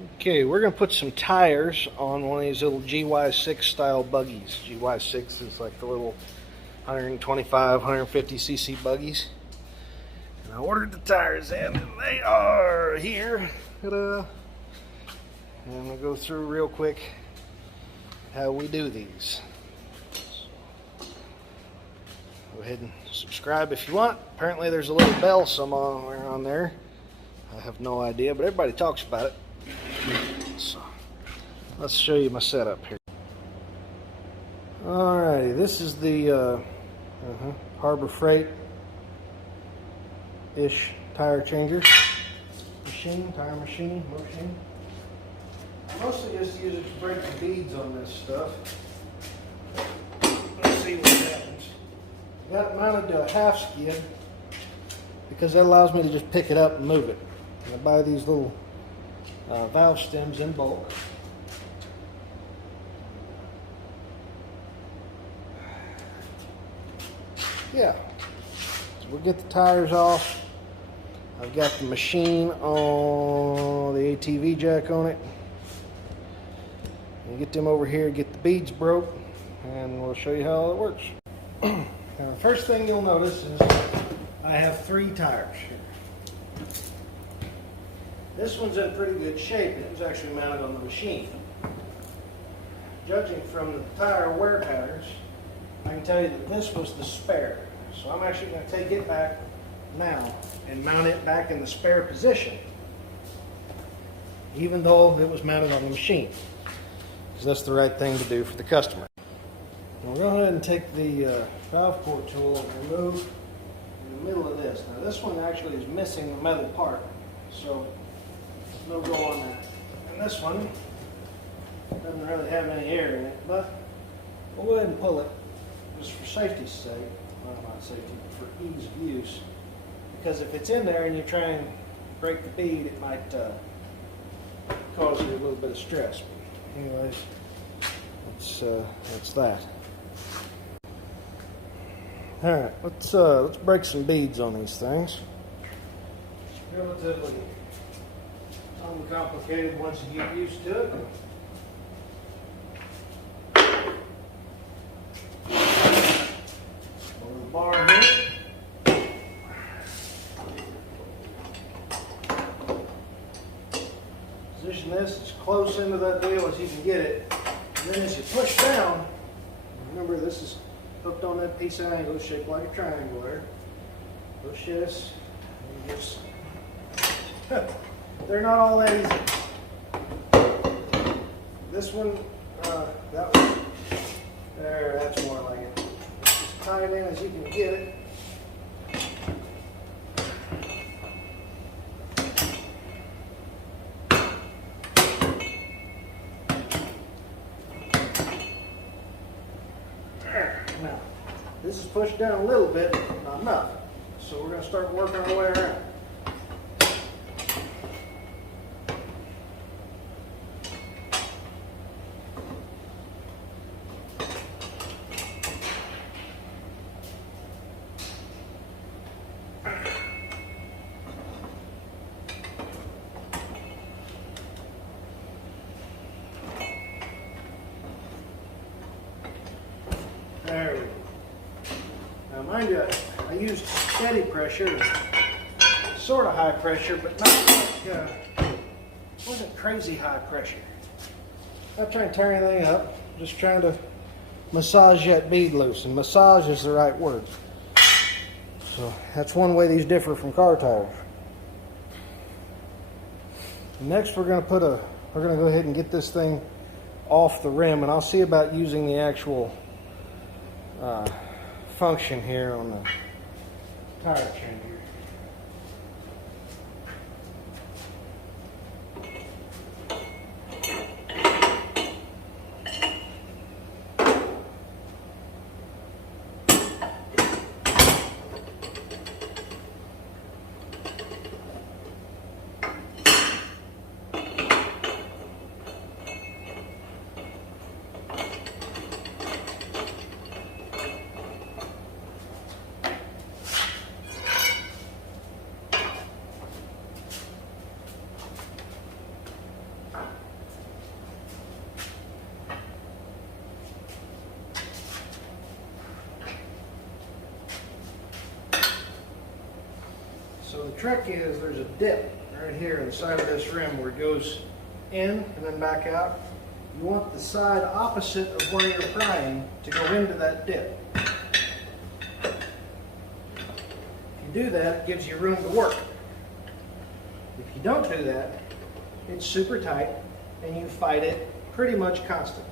Okay, we're going to put some tires on one of these little GY6 style buggies. GY6 is like the little 125, 150cc buggies. And I ordered the tires in, and they are here. Ta-da! And we'll go through real quick how we do these. Go ahead and subscribe if you want. Apparently there's a little bell somewhere on there. I have no idea, but everybody talks about it. So let's show you my setup here. Alrighty, this is the Harbor Freight-ish tire changer machine, tire machine. I mostly just use it to break the beads on this stuff. Let's see what happens. I got it mounted to a half skid because that allows me to just pick it up and move it. And I buy these little valve stems in bulk. Yeah, so we'll get the tires off. I've got the machine on the ATV jack on it. And get them over here, get the beads broke, and we'll show you how it works. Now, the first thing you'll notice is I have 3 tires here. This one's in pretty good shape. It was actually mounted on the machine. Judging from the tire wear patterns, I can tell you that this was the spare. So I'm actually going to take it back now and mount it back in the spare position, even though it was mounted on the machine, because that's the right thing to do for the customer. We'll go ahead and take the valve core tool and remove in the middle of this. Now this one actually is missing the metal part, so no go on that. And this one doesn't really have any air in it, but we'll go ahead and pull it just for safety's sake. Well, not safety, but for ease of use. Because if it's in there and you try and break the bead, it might cause you a little bit of stress. But anyways, that's that. All right, let's break some beads on these things. It's relatively uncomplicated once you get used to it. Over the bar here. Position this as close into that deal as you can get it. And then as you push down, remember this is hooked on that piece of angle shaped like a triangle there. Push this and just they're not all that easy. This one, that one, there, that's more like it. Just tie it in as you can get it. There, now, this is pushed down a little bit, not enough. So we're going to start working our way around. There we go. Now mind you, I used steady pressure, sort of high pressure, but not like, wasn't crazy high pressure. Not trying to tear anything up, just trying to massage that bead loose, and massage is the right word. So that's one way these differ from car tires. Next we're going to go ahead and get this thing off the rim, and I'll see about using the actual function here on the tire changer. trick is there's a dip right here in the side of this rim where it goes in and then back out. You want the side opposite of where you're prying to go into that dip. If you do that, it gives you room to work. If you don't do that, it's super tight and you fight it pretty much constantly.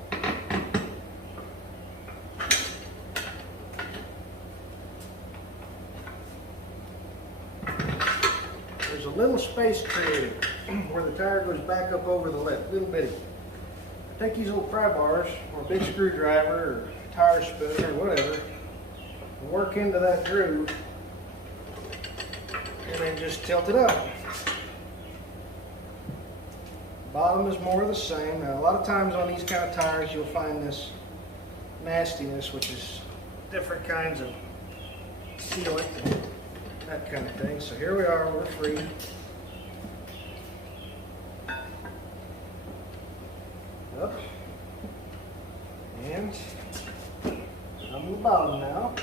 There's a little space created where the tire goes back up over the lip, little bitty. Take these little pry bars or a big screwdriver or tire spoon or whatever and work into that groove and then just tilt it up. Bottom is more of the same. Now a lot of times on these kind of tires you'll find this nastiness, which is different kinds of sealant and that kind of thing. So here we are, we're free. Up. And on the bottom now.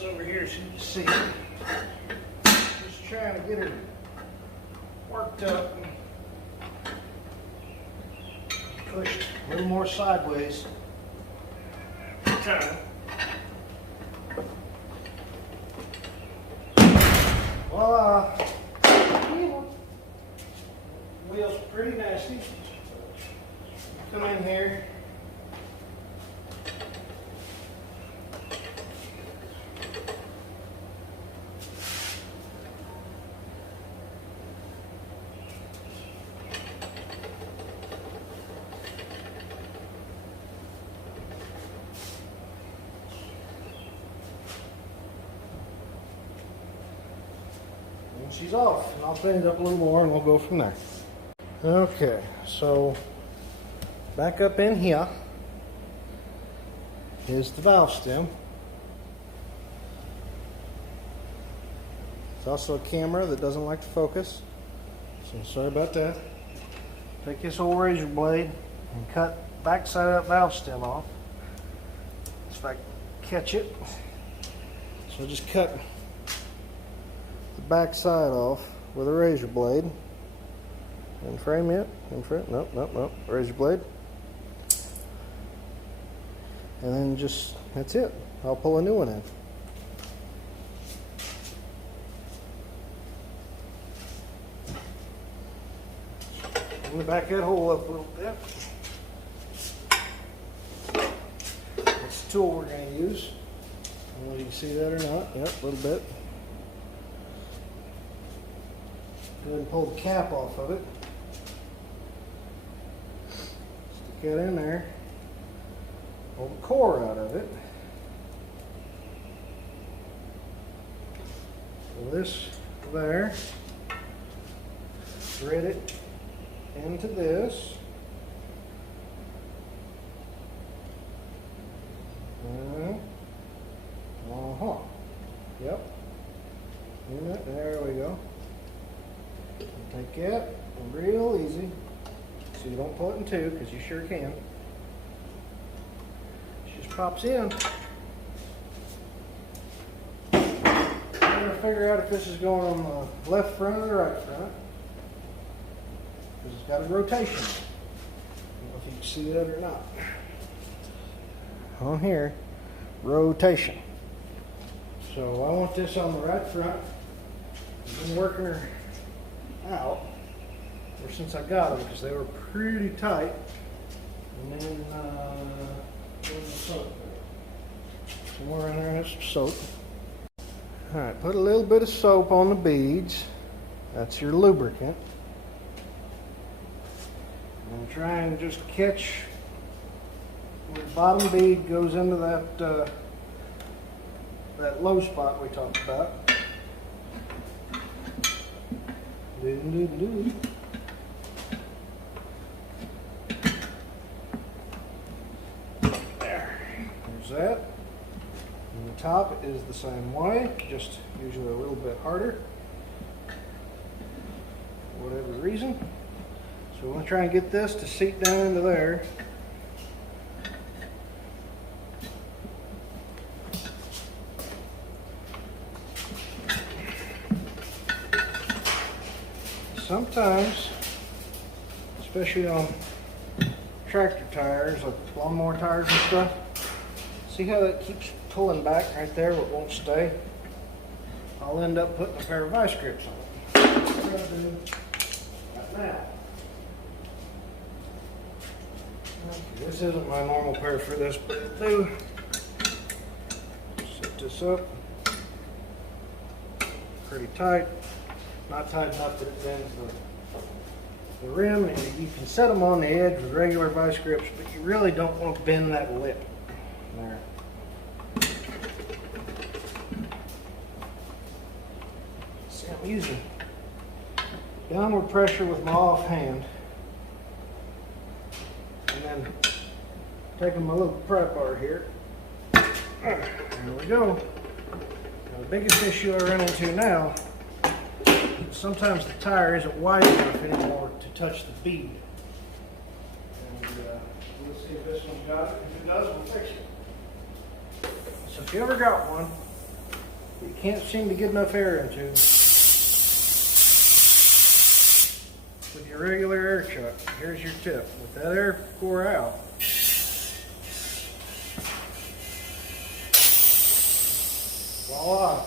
Over here so you can see it. Just trying to get her worked up and pushed a little more sideways at a time. Voila! Wheel's pretty nasty. Come in here. She's off, and I'll clean it up a little more and we'll go from there. Okay, so back up in here is the valve stem. It's also a camera that doesn't like to focus, so sorry about that. Take this old razor blade and cut the back side of that valve stem off. If I catch it. So just cut back side off with a razor blade and frame it in front. Nope. Razor blade, and then just that's it. I'll pull a new one in. I'm gonna back that hole up a little bit. That's the tool we're going to use. I don't know if you can see that or not. Yep, a little bit. Go ahead and pull the cap off of it. Stick that in there. Pull the core out of it. Pull this there. Thread it into this. Yep. There we go. Take that real easy, so you don't pull it in two, because you sure can. It just pops in. I'm going to figure out if this is going on the left front or the right front, because it's got a rotation. I don't know if you can see that or not. On here, rotation. So I want this on the right front. I've been working her out ever since I got them, because they were pretty tight. And then the soap. Somewhere in there has some soap. Alright, put a little bit of soap on the beads. That's your lubricant. And try and just catch The bottom bead goes into that that low spot we talked about. There. There's that. And the top is the same way, just usually a little bit harder. For whatever reason. So we're going to try and get this to seat down into there. Sometimes, especially on tractor tires, like lawnmower tires and stuff, see how that keeps pulling back right there, but it won't stay? I'll end up putting a pair of vice grips on it. That's what I'm going to do right now. Okay, this isn't my normal pair for this, but it'll do. Set this up pretty tight. Not tight enough that it bends the rim, and you can set them on the edge with regular vice grips, but you really don't want to bend that lip there. See, I'm using downward pressure with my off hand, and then taking my little pry bar here. There we go. Now, the biggest issue I run into now, sometimes the tire isn't wide enough anymore to touch the bead. And we'll see if this one's got it. If it does, we'll fix it. So if you ever got one you can't seem to get enough air into with your regular air chuck, here's your tip. With that air pour out, voila,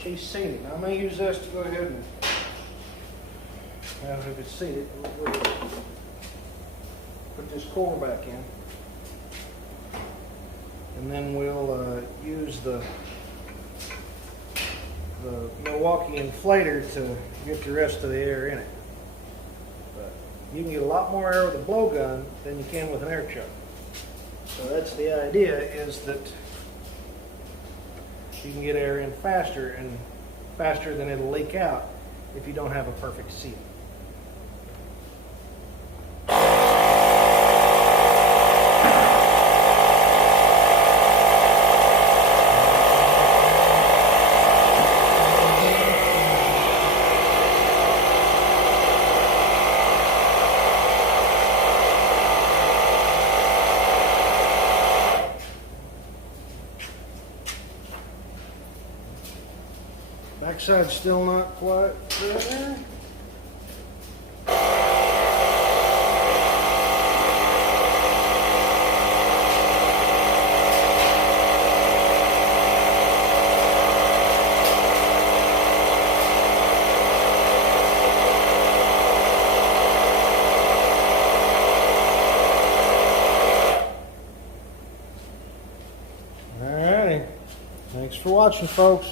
she's seated. Now I'm going to use this to go ahead and, now if it's seated, we'll put this core back in. And then we'll use the Milwaukee inflator to get the rest of the air in it. But you can get a lot more air with a blowgun than you can with an air chuck. So that's the idea, is that you can get air in faster, and faster than it'll leak out if you don't have a perfect seal. Backside's still not quite there. Alrighty. Thanks for watching, folks.